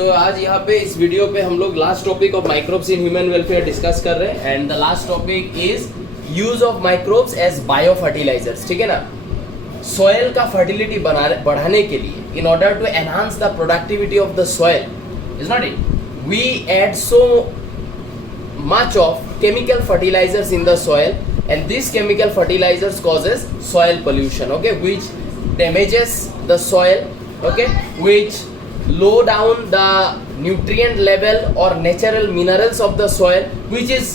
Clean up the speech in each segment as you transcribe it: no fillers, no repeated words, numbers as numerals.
आज यहाँ पे इस वीडियो पे हम लोग last topic of microbes in human welfare discuss कर रहे हैं and the last topic is use of microbes as bio fertilizers. ठीक है ना। सॉइल का फर्टिलिटी बढ़ाने के लिए in order to enhance the productivity of the soil is not it we add so much of chemical fertilizers in the soil, and these chemical fertilizers causes soil pollution, okay, which damages the soil, okay, which low down the nutrient level or natural minerals of the soil, which is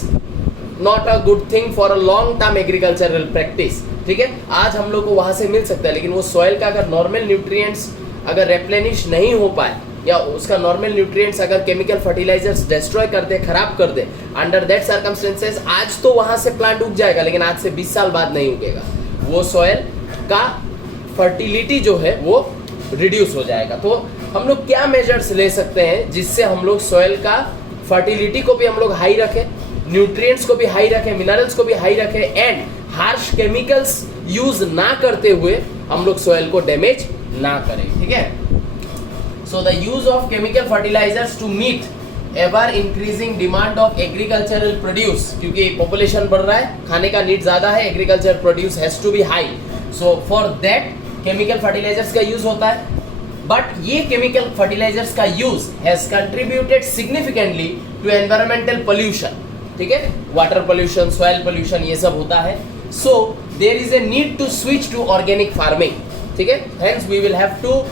not a good thing for a long term agricultural practice. ठीक है, आज हम लोग को वहां से मिल सकता है, लेकिन वो सॉइल का अगर नॉर्मल न्यूट्रिएंट्स अगर रेप्लेनिश नहीं हो पाए या उसका नॉर्मल न्यूट्रिएंट्स अगर केमिकल फर्टिलाइजर्स डिस्ट्रॉय कर दे, खराब कर दे, अंडर दैट सर्कमस्टेंसेस आज तो वहां से प्लांट उग जाएगा, लेकिन आज से 20 साल बाद नहीं उगेगा। वो सॉइल का फर्टिलिटी जो है वो रिड्यूस हो जाएगा। तो हम लोग क्या मेजर्स ले सकते हैं जिससे हम लोग सॉइल का फर्टिलिटी को भी हम लोग हाई रखें, न्यूट्रिएंट्स को भी हाई रखें, मिनरल्स को भी हाई रखें एंड हार्श केमिकल्स यूज ना करते हुए हम लोग सॉइल को डैमेज ना करें। ठीक है। So the use of chemical fertilizers to meet ever increasing demand of agricultural produce, क्योंकि population बढ़ रहा है, खाने का नीड ज्यादा है, agriculture produce has to be high. So for that chemical fertilizers का use होता है, but ये chemical fertilizers का use has contributed significantly to environmental pollution. ठीक है, water pollution, soil pollution ये सब होता है. So there is a need to switch to organic farming. ठीक है, hence we will have to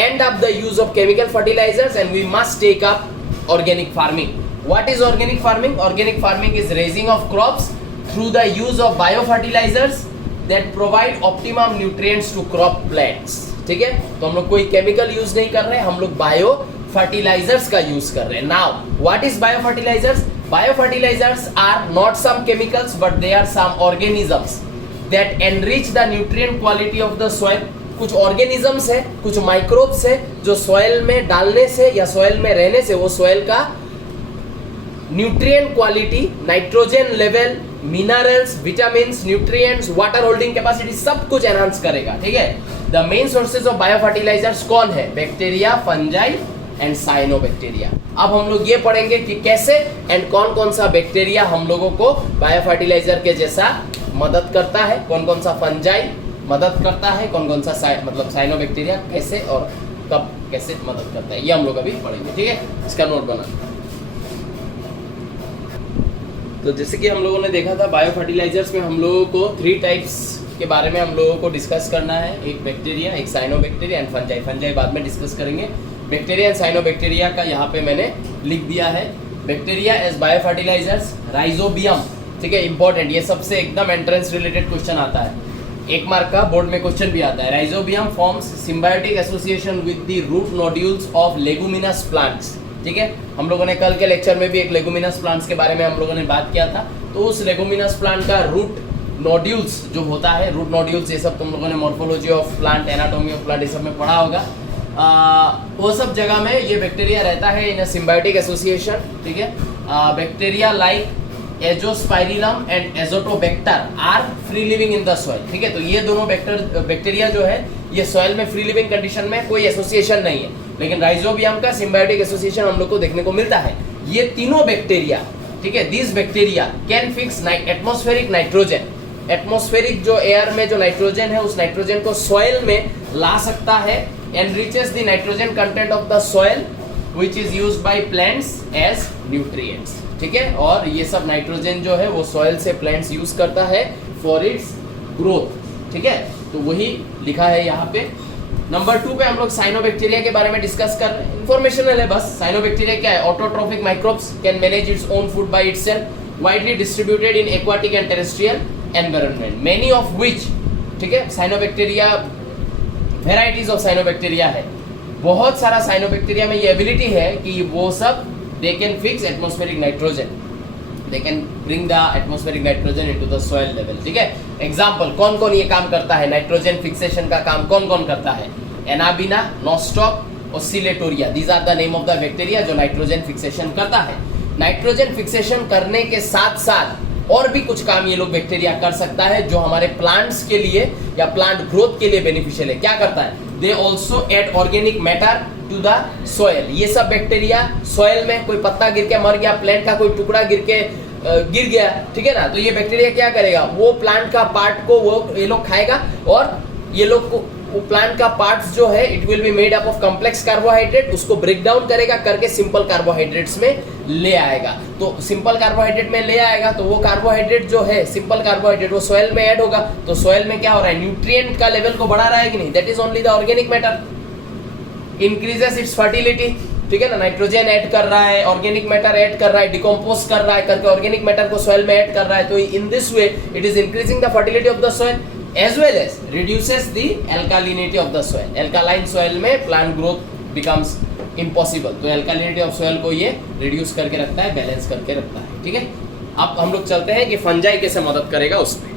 end up the use of chemical fertilizers and we must take up organic farming. What is organic farming? Organic farming is raising of crops through the use of biofertilizers that provide optimum nutrients to crop plants. ठीक है, तो हम लोग कोई chemical use नहीं कर रहे हैं, हम लोग बायो फर्टिलाइजर्स का यूज कर रहे हैं। Now what is bio fertilizers? Bio fertilizers are not some chemicals but they are some organisms that enrich the nutrient quality of the soil. कुछ ऑर्गेनिजम्स है, कुछ माइक्रोब्स है जो सॉइल में डालने से या सॉइल में रहने से वो सॉइल का nutrient quality, nitrogen level, minerals, vitamins, nutrients, water holding capacity सब कुछ एनहांस करेगा। ठीक है। The main sources of biofertilisers कौन है? Bacteria, fungi and cyanobacteria. अब हम लोग ये पढ़ेंगे कि कैसे एंड कौन कौन सा बैक्टीरिया हम लोगों को बायोफर्टिलाइजर के जैसा मदद करता है, कौन कौन सा फंजाई मदद करता है, कौन कौन सा साइनोबैक्टीरिया कैसे और कब कैसे मदद करता है, ये हम लोग अभी पढ़ेंगे। ठीक है, इसका नोट बना। तो जैसे कि हम लोगों ने देखा था बायो फर्टिलाइजर्स में हम लोगों को 3 टाइप्स के बारे में हम लोगों को डिस्कस करना है, एक बैक्टीरिया, एक साइनोबैक्टीरिया एंड फंजाई। फंजाई बाद में डिस्कस करेंगे। बैक्टीरिया एंड साइनोबैक्टीरिया का यहाँ पे मैंने लिख दिया है। Bacteria as bio fertilizers, rhizobium. ठीक है, इंपॉर्टेंट, ये सबसे एकदम एंट्रेंस रिलेटेड क्वेश्चन आता है, 1 मार्क का बोर्ड में क्वेश्चन भी आता है। Rhizobium forms symbiotic association with the root nodules of leguminous plants. ठीक है, हम लोगों ने कल के लेक्चर में भी एक लेगुमिनस प्लांट्स के बारे में हम लोगों ने बात किया था। तो उस लेगुमिनस प्लांट का रूट नोड्यूल्स जो होता है, रूट नोड्यूल्स ये सब तुम लोगों ने morphology of plant, anatomy of plant ये सब में पढ़ा होगा। वो सब जगह में ये बैक्टीरिया रहता है इन सिम्बायोटिक एसोसिएशन। ठीक है, bacteria like azospirillum and azotobacter are free living in the soil. ठीक है, तो ये दोनों बैक्टीरिया जो है ये सॉइल में फ्री लिविंग कंडीशन में कोई एसोसिएशन नहीं है, लेकिन राइजोबियम का सिम्बायोटिक एसोसिएशन हम लोग को देखने को मिलता है। ये तीनों बैक्टीरिया, ठीक है, this bacteria can fix atmospheric nitrogen. Atmospheric जो एयर में जो नाइट्रोजन है उस नाइट्रोजन को सॉइल में ला सकता है, enriches the nitrogen content of the soil which is used by plants as nutrients. ठीक है, और ये सब नाइट्रोजन जो है वो सॉइल से प्लांट्स यूज करता है फॉर इट्स ग्रोथ। ठीक है, तो वही लिखा है यहाँ पे। नंबर 2 पे हम लोग साइनोबैक्टीरिया के बारे में डिस्कस कर रहे हैं। इन्फॉर्मेशनल है बस। साइनोबैक्टीरिया क्या है? Autotrophic microbes can manage its own food by itself, widely distributed in aquatic and terrestrial environment, many of which. ठीक है, साइनोबैक्टीरिया, वेराइटीज ऑफ साइनोबैक्टीरिया है, बहुत सारा साइनोबैक्टीरिया में ये एबिलिटी है कि वो सब they can fix atmospheric nitrogen, they can bring the atmospheric nitrogen into the soil level. ठीक है, एग्जाम्पल कौन कौन ये काम करता है, नाइट्रोजन फिक्सेशन का काम कौन कौन करता है? Anabaena, Nostoc, Oscillatoria, these are the name of the bacteria जो नाइट्रोजन फिक्सेशन करता है। नाइट्रोजन फिक्सेशन करने के साथ साथ और भी कुछ काम ये लोग बैक्टीरिया कर सकता है जो हमारे प्लांट्स के लिए या प्लांट ग्रोथ के लिए बेनिफिशियल है। क्या करता है? They also add organic matter to the soil. ये सब बैक्टीरिया सॉइल में, कोई पत्ता गिर के मर गया, प्लांट का कोई टुकड़ा गिर गया, ठीक है ना, तो ये बैक्टीरिया क्या करेगा, वो प्लांट का पार्ट को वो ये लोग खाएगा, और ये लोग को वो प्लांट का पार्ट्स जो है it will be made up of complex carbohydrate, उसको ब्रेक डाउन करेगा, करके सिंपल कार्बोहाइड्रेट्स में ले आएगा। तो सिंपल कार्बोहाइड्रेट में ले आएगा तो वो कार्बोहाइड्रेट जो है, सिंपल कार्बोहाइड्रेट, वो सॉइल में ऐड होगा। तो सॉइल में क्या हो रहा है, न्यूट्रिएंट का लेवल को बढ़ा रहा है कि नहीं, that is only the organic matter, increases it's fertility, ठीक है ना, नाइट्रोजन ऐड कर रहा है, ऑर्गेनिक मैटर ऐड कर रहा है, डिकम्पोज कर रहा है, करके ऑर्गेनिक मैटर को सॉइल में ऐड कर रहा है। तो in this way it is increasing the fertility of the soil as well as reduces the alkalinity of the soil. Alkaline soil में plant growth becomes impossible. तो alkalinity of soil को ये reduce करके रखता है, बैलेंस करके रखता है, ठीक है। अब हम लोग चलते हैं कि फंजाई कैसे मदद करेगा उसमें।